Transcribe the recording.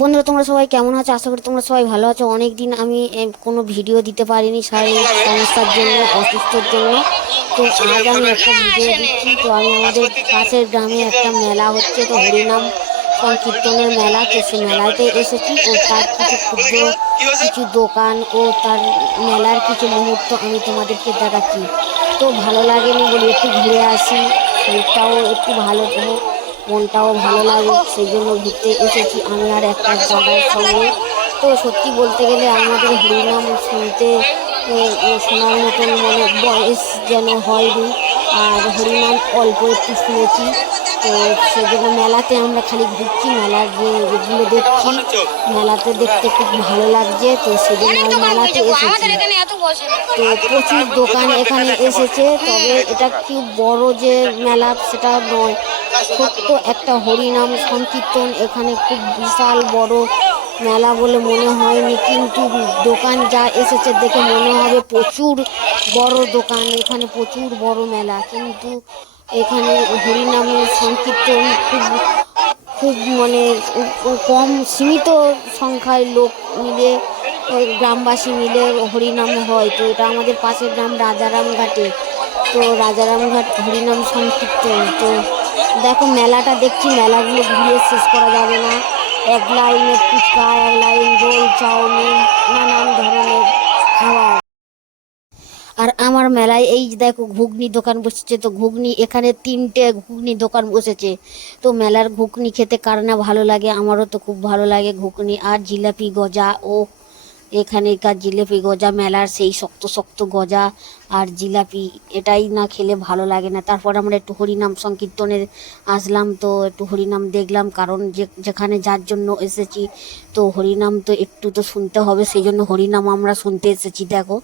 বন্ধুরা, তোমরা সবাই কেমন আছো? আশা করি তোমরা সবাই ভালো আছো। অনেক দিন আমি কোনো ভিডিও দিতে পারিনি শারীরিক সমস্যার জন্য, অসুস্থর জন্য। তো আজ আমি একটা ভিডিও দিচ্ছি। তো আমি আমাদের পাশের গ্রামে একটা মেলা হচ্ছে, তো হরিনাম সংকীর্তনের মেলা। তো সে মেলাতে এসেছি ও তার কিছু ক্ষুদ্র কিছু দোকান ও তার মেলার কিছু মুহূর্ত আমি তোমাদেরকে দেখাচ্ছি। তো ভালো লাগেনি বলি একটু ঘুরে আসি, শরীরটাও একটু ভালো হোক, মনটাও ভালো লাগুক, সেই জন্য ঘুরতে এসেছি আমি আর একটা দাদার সঙ্গে। তো সত্যি বলতে গেলে আমাদের হরিনাম শুনতে শোনার মতন মনে বয়স যেন হয়নি, আর হরিনাম অল্প একটু শুনেছি। তো সেজন্য মেলাতে আমরা খালি ঘুরছি, মেলার যে এগুলো দেখছি, মেলাতে দেখতে খুব ভালো লাগছে। তো সেজন্য আমি মেলাতে এসেছি। তো প্রচুর দোকান এখানে এসেছে, তবে এটা কি বড় যে মেলা সেটা নয়, ছোট্ট একটা হরিনাম সংকীর্তন। এখানে খুব বিশাল বড় মেলা বলে মনে হয়নি, কিন্তু দোকান যা এসেছে দেখে মনে হবে প্রচুর বড় দোকান, এখানে প্রচুর বড় মেলা। কিন্তু এখানে হরিনামের সংকীর্তন খুব খুব মানে কম সীমিত সংখ্যায় লোক মিলে, গ্রামবাসী মিলে হরিনাম হয়। তো এটা আমাদের পাশের গ্রাম রাজারামঘাটে। তো রাজারামঘাট হরিনাম সংকীর্তন। তো দেখো মেলাটা দেখছি, মেলাগুলো ঘুরিয়ে শেষ করা যাবে না। এক লাইনে ফুচকা, এক লাইন রোল, চাউমিন, নানান ধরনের খাবার। আর আমার মেলায় এই যে দেখো ঘুগনি দোকান বসেছে, তো ঘুগনি এখানে 3টে ঘুগনি দোকান বসেছে। তো মেলার ঘুগনি খেতে কার না ভালো লাগে, আমারও তো খুব ভালো লাগে ঘুগনি। আর জিলাপি গজা, ও এখানেকার জিলাপি গজা, মেলার সেই শক্ত শক্ত গজা আর জিলাপি, এটাই না খেলে ভালো লাগে না। তারপর আমরা একটু হরিনাম সংকীর্তনের আসলাম, তো একটু হরিনাম দেখলাম, কারণ যেখানে যার জন্য এসেছি, তো হরিনাম তো একটু তো শুনতে হবে, সেই জন্য হরিনাম আমরা শুনতে এসেছি। দেখো